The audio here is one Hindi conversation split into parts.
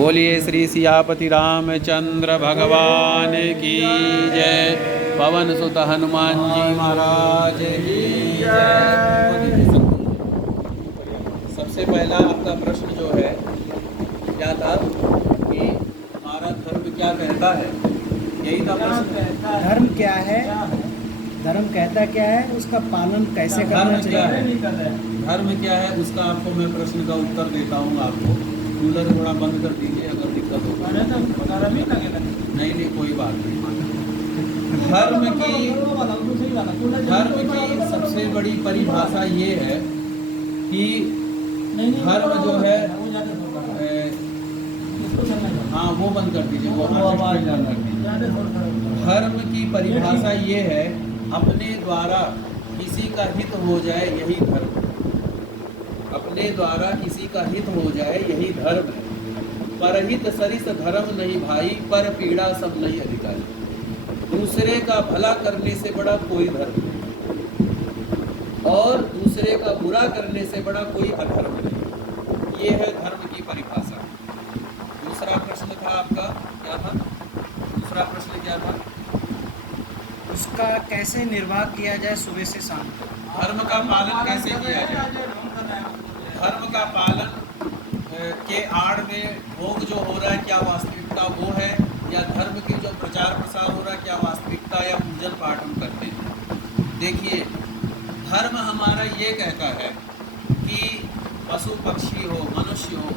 बोलिए श्री सियापति रामचंद्र भगवान की जय। पवन सुत हनुमान जी महाराज की जय। सबसे पहला आपका प्रश्न जो है क्या था कि हमारा धर्म क्या कहता है, यही था प्रश्न। धर्म क्या है, धर्म कहता क्या है, उसका पालन कैसे करना धर्म क्या है, चाहिए। धर्म क्या है उसका आपको मैं प्रश्न का उत्तर देता हूँ। आपको कूलर थोड़ा बंद कर दीजिए अगर दिक्कत हो। नहीं कोई बात नहीं। धर्म की सबसे बड़ी परिभाषा ये है कि धर्म जो है हाँ वो बंद कर दीजिए, वो आवाज बंद कर दीजिए। धर्म की परिभाषा ये है अपने द्वारा किसी का हित हो जाए यही धर्म। अपने द्वारा किसी का हित हो जाए यही धर्म है। परहित सरिस धर्म नहीं भाई, पर पीड़ा सब नहीं अधिकारी। दूसरे का भला करने से बड़ा कोई धर्म नहीं और दूसरे का बुरा करने से बड़ा कोई अधर्म नहीं। ये है धर्म की परिभाषा। दूसरा प्रश्न था आपका क्या था? दूसरा प्रश्न क्या था? उसका कैसे निर्वाह किया जाए सुबह से शाम तक। धर्म का पालन कैसे किया जाए? धर्म का पालन के आड़ में भोग जो हो रहा है क्या वास्तविकता वो है, या धर्म की जो प्रचार प्रसार हो रहा है क्या वास्तविकता, या पूजन पाठ हम करते हैं। देखिए धर्म हमारा ये कहता है कि पशु पक्षी हो, मनुष्य हो,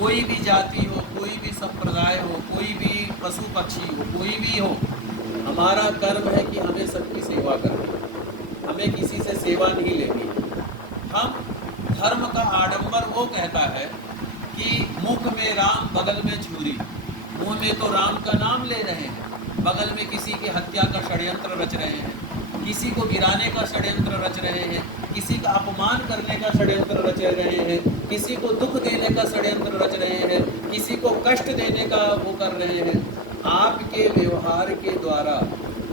कोई भी जाति हो, कोई भी संप्रदाय हो, कोई भी पशु पक्षी हो, कोई भी हो, हमारा कर्म है कि हमें सबकी सेवा करनी है। हमें किसी से सेवा नहीं लेनी। हम धर्म का आडंबर वो कहता है कि मुख में राम बगल में छुरी, मुंह में तो राम का नाम ले रहे हैं, बगल में किसी की हत्या का षड्यंत्र रच रहे हैं, किसी को गिराने का षड्यंत्र रच रहे हैं, किसी का अपमान करने का षड्यंत्र रच रहे हैं, किसी को दुख देने का षड्यंत्र रच रहे हैं, किसी को कष्ट देने का वो कर रहे हैं। आपके व्यवहार के द्वारा,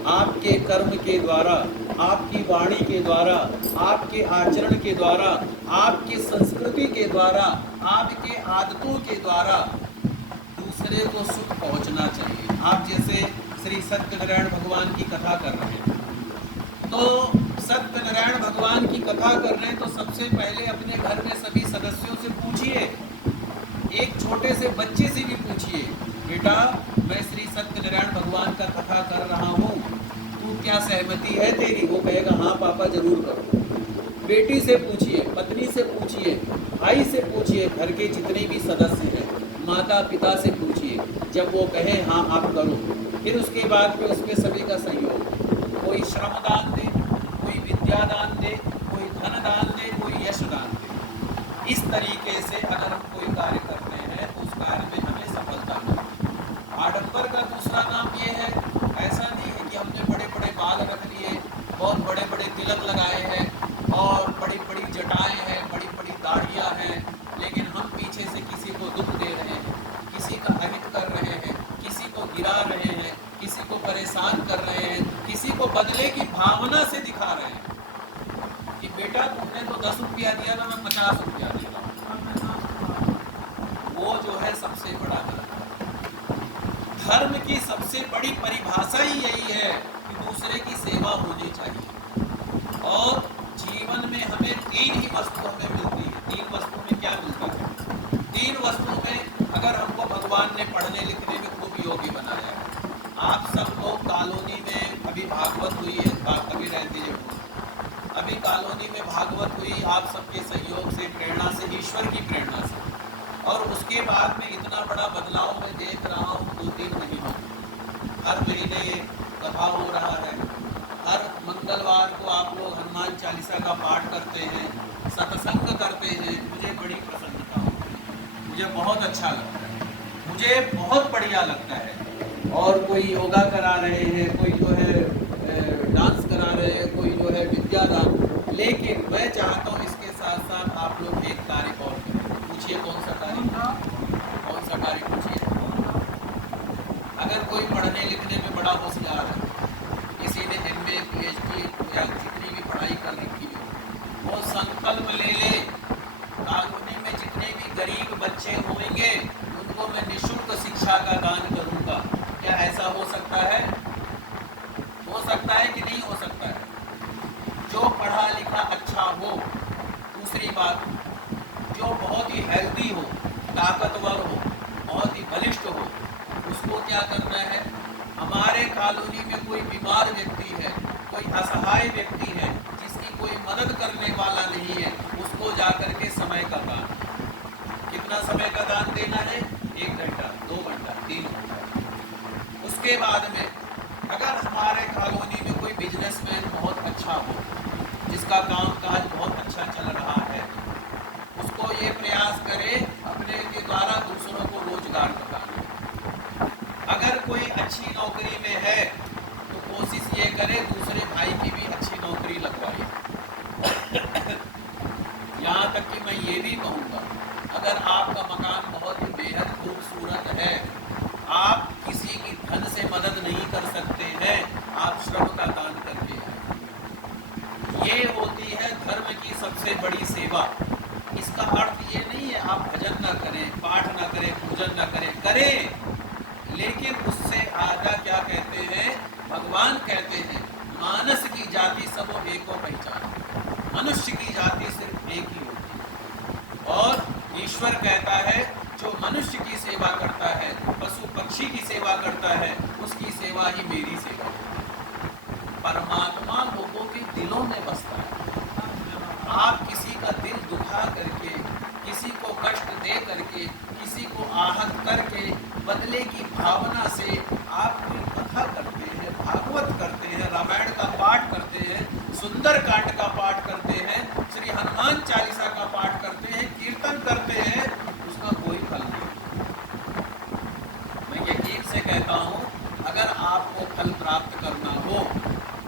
आपके कर्म के द्वारा, आपकी वाणी के द्वारा, आपके आचरण के द्वारा, आपकी संस्कृति के द्वारा, आपके आदतों के द्वारा दूसरे को सुख पहुंचना चाहिए। आप जैसे श्री सत्यनारायण भगवान की कथा कर रहे हैं, तो सत्यनारायण भगवान की कथा कर रहे हैं तो सबसे पहले अपने घर में सभी सदस्यों से पूछिए, एक छोटे से बच्चे से भी पूछिए, बेटा मैं श्री सत्यनारायण भगवान का कथा कर रहा हूँ, तू क्या सहमति है तेरी? वो कहेगा हाँ पापा जरूर करो। बेटी से पूछिए, पत्नी से पूछिए, भाई से पूछिए, घर के जितने भी सदस्य हैं, माता पिता से पूछिए, जब वो कहे हाँ आप करो, फिर उसके बाद में उसमें सभी का सहयोग। कोई श्रम दान दे, कोई विद्या दान दे, कोई धन दान दे, कोई यश दान दे। इस तरीके से अगर हम कोई कार्य करते हैं तो उस कार्य में हमें सफलता मिलती है। आडंबर का दूसरा नाम ये है, ऐसा नहीं है कि हमने बड़े बड़े बाल रख लिए, बहुत बड़े बड़े तिलक लगाए हैं और बड़ी बड़ी जटाएं हैं, बड़ी बड़ी दाढ़ियाँ हैं, लेकिन हम पीछे से किसी को दुख दे रहे हैं, किसी का अहित कर रहे हैं, किसी को गिरा रहे हैं, किसी को परेशान कर रहे हैं, किसी को बदले की भावना से दिखा रहे हैं कि बेटा तुमने तो 10 रुपया दिया था, मैं 50 रुपया दे रहा हूँ। वो जो है सबसे बड़ा धर्म की सबसे बड़ी परिभाषा ही यही है कि दूसरे की सेवा होनी चाहिए। और जीवन में हमें 3 ही वस्तु हमें मिलती है। 3 वस्तु में क्या मिलती है? 3 वस्तु में अगर हमको भगवान ने पढ़ने लिखने में खूब योग्य बनाया है। आप सब लोग कॉलोनी में अभी भागवत हुई है, कभी रहती है, अभी कॉलोनी में भागवत हुई आप सबके सहयोग से, प्रेरणा से, ईश्वर की प्रेरणा से, और उसके बाद में इतना बड़ा बदलाव मैं देख रहा हूँ 2-3 महीनों में। हर महीने कथा हो रहा है, हर मंगलवार को आप लोग हनुमान चालीसा का पाठ करते हैं, सत्संग करते हैं। मुझे बड़ी प्रसन्नता होती है, मुझे बहुत अच्छा लगता है, मुझे बहुत बढ़िया लगता है। और कोई योगा करा रहे हैं, कोई जो है डांस करा रहे हैं, कोई जो है विद्यादान। लेकिन मैं चाहता हूँ इसके साथ साथ आप लोग एक कार्य और करें। पूछिए कौन सा कार्य? कौन सा कार्य पूछिए? अगर कोई पढ़ने लिखने में बड़ा होशियार है, किसी ने MA PhD या जितनी भी पढ़ाई कर रखी है, वो संकल्प ले ले कॉलोनी में जितने भी गरीब बच्चे होंगे उनको मैं शिक्षा का दान करूँगा। क्या ऐसा हो सकता है? हो सकता है कि नहीं हो सकता है? जो पढ़ा लिखा अच्छा हो, दूसरी बात जो बहुत ही हेल्दी हो, ताकतवर हो, बहुत ही बलिष्ठ हो, उसको क्या करना है? हमारे कॉलोनी में कोई बीमार व्यक्ति है, कोई असहाय व्यक्ति है, जिसकी कोई मदद करने वाला नहीं है, उसको जाकर के समय का दान। कितना समय का दान देना है? 1 घंटा, 2 घंटा, 3 घंटा। उसके बाद में अगर हमारे कॉलोनी में कोई बिजनेसमैन बहुत अच्छा हो, जिसका काम काज बहुत अच्छा चल रहा है, उसको ये प्रयास करे अपने के द्वारा दूसरों को रोजगार बताने। अगर कोई अच्छी नौकरी में है तो कोशिश ये करे दूसरे भाई की भी अच्छी नौकरी लगवाए। यहाँ तक कि मैं ये भी कहूँगा, अगर आपका मकान बहुत ही बेहद खूबसूरत है, आप किसी की धन से मदद नहीं कर सकते हैं, आप श्रम का दान करके आए। ये होती है धर्म की सबसे बड़ी सेवा। इसका अर्थ ये नहीं है आप भजन ना करें, पाठ ना करें, पूजन ना करें, करें, लेकिन उससे आधा क्या कहते हैं? भगवान कहते हैं मानस की जाति सब एको पहचान। मनुष्य की जाति सिर्फ एक ही होती है, और ईश्वर कहता है जो मनुष्य की सेवा करता है, पशु पक्षी की सेवा करता है, उसकी सेवा ही मेरी सेवा है। परमात्मा लोगों के दिलों में बसता है। आप किसी का दिल दुखा करके, किसी को कष्ट दे करके, किसी को आहत करके, बदले की भावना से आप कोई कथा करते हैं, भागवत करते हैं, रामायण का पाठ करते हैं, सुंदर कांड का पाठ करते हैं, श्री हनुमान चालीसा का पाठ करते हैं, कीर्तन करते हैं, उसका कोई फल नहीं। मैं यकीन से कहता हूँ, अगर आपको फल प्राप्त करना हो,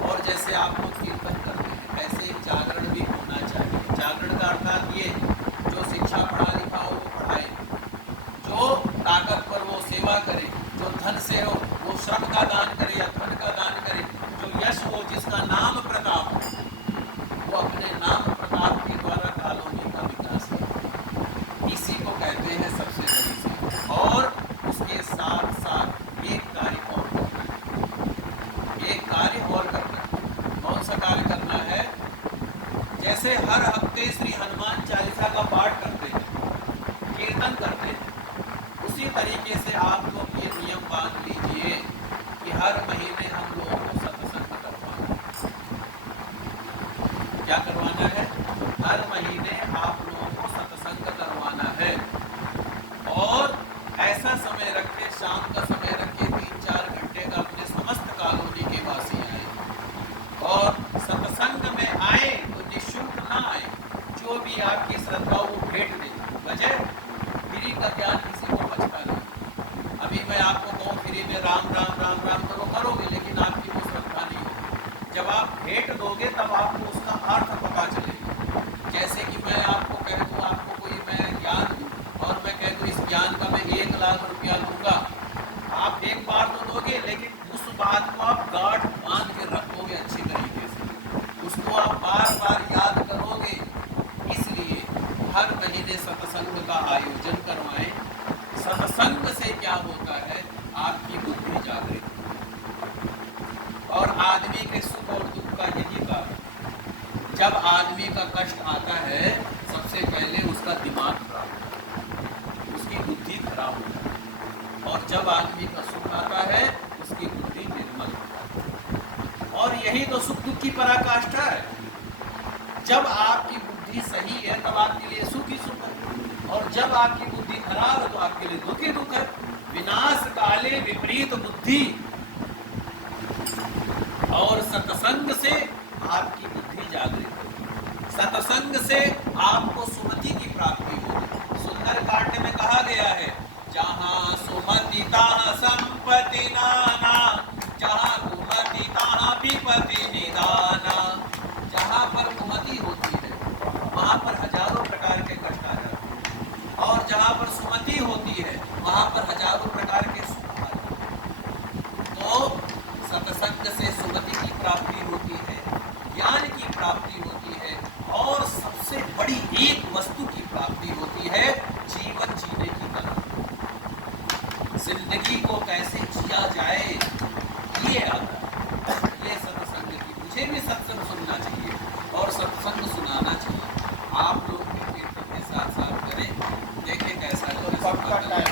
और जैसे आप लोग कीर्तन करते हैं, ऐसे ही जागरण भी होना चाहिए। जागरण का अर्थात ये, जो शिक्षा पढ़ा लिखा हो वो पढ़ाए, जो ताकतवर वो सेवा करे, जो धन से हो वो श्रम का दान करे या धन का दान करे, जो यश हो, जिसका नाम प्रताप हो, वो अपने नाम प्रताप के द्वारा कॉलोनी का विकास करे। इसी को कहते हैं सबसे बड़ी सेवा। और उसके साथ साथ एक कार्य और करना है, एक कार्य और करना है। कौन सा कार्य करना है? जैसे हर हफ्ते श्री हनुमान चालीसा का पाठ करते हैं, कीर्तन करते हैं, उसी तरीके से आप लोग ये नियम बांध लीजिए कि हर महीने हम लोगों को सत्संग करवाना है। क्या करवाना है? हर महीने आप लोगों को सत्संग करवाना है। और ऐसा समय रखें, शाम का समय रखें, 3-4 घंटे का, अपने समस्त कॉलोनी के वासी आए, और सत्संग में आए तो निःशुल्क ना आए, जो भी आपकी श्रद्धा वो भेंट दे। वजह, फ्री का ज्ञान किसी को बचता नहीं। अभी मैं आपको कहूँ फ्री में राम राम राम राम तो करोगे, लेकिन आपकी वो श्रद्धा नहीं होगी। जब आप भेंट दोगे तब आपको उसका अर्थ पता चलेगा। जैसे कि मैं आपको कह दूँ, आपको कोई मैं ज्ञान दूँ, और मैं कह दूँ इस ज्ञान का मैं 1 लाख रुपया दूंगा, आप एक बार तो दोगे, लेकिन उस बात को आप गांठ बांध के रखोगे अच्छी तरीके से, उसको आप बार बार याद करोगे। इसलिए हर महीने सत्संग का आयोजन करवाएं। सत्संग से क्या होता है? आपकी बुद्धि जागृत, और आदमी के सुख और दुख का यही कारण। जब आदमी का कष्ट आता है, सबसे पहले उसका दिमाग खराब होता है, उसकी बुद्धि खराब होती है, और जब आदमी का सुख आता है, उसकी बुद्धि निर्मल होती है। और यही तो सुख दुख की पराकाष्ठा है। जब आपकी बुद्धि सही है तब आपके लिए सुख ही सुख है, और जब आपकी बुद्धि खराब है तो आपके लिए दुख ही दुख है। विनाश काले विपरीत बुद्धि। और सत्संग से आपकी बुद्धि जागृत होगी, सत्संग से आपको सुमति की प्राप्ति होगी। सुंदर कांड में कहा गया है, जहाँ सुमति तहाँ संपत्ति नाना, जहाँ कुमति तहाँ विपत्ति निदाना। जहाँ पर कुमति होती है वहाँ पर हजारों प्रकार के कष्ट आ जाते हैं, और जहाँ पर सुमति होती है वहाँ पर हजारों प्रकार के सुख आ जाते हैं। तो सत्संग से सुमति की प्राप्ति होती है, ज्ञान की प्राप्ति होती है, और सबसे बड़ी एक वस्तु की प्राप्ति होती है, जीवन जीने की कला। जिंदगी को कैसे जिया जाए, ये आता है। ये सत्संग की, मुझे भी सत्संग सुनना चाहिए और सत्संग सुनाना चाहिए। आप लोग भी कीर्तन के साथ साथ करें, देखें कैसा तो कब का टाइम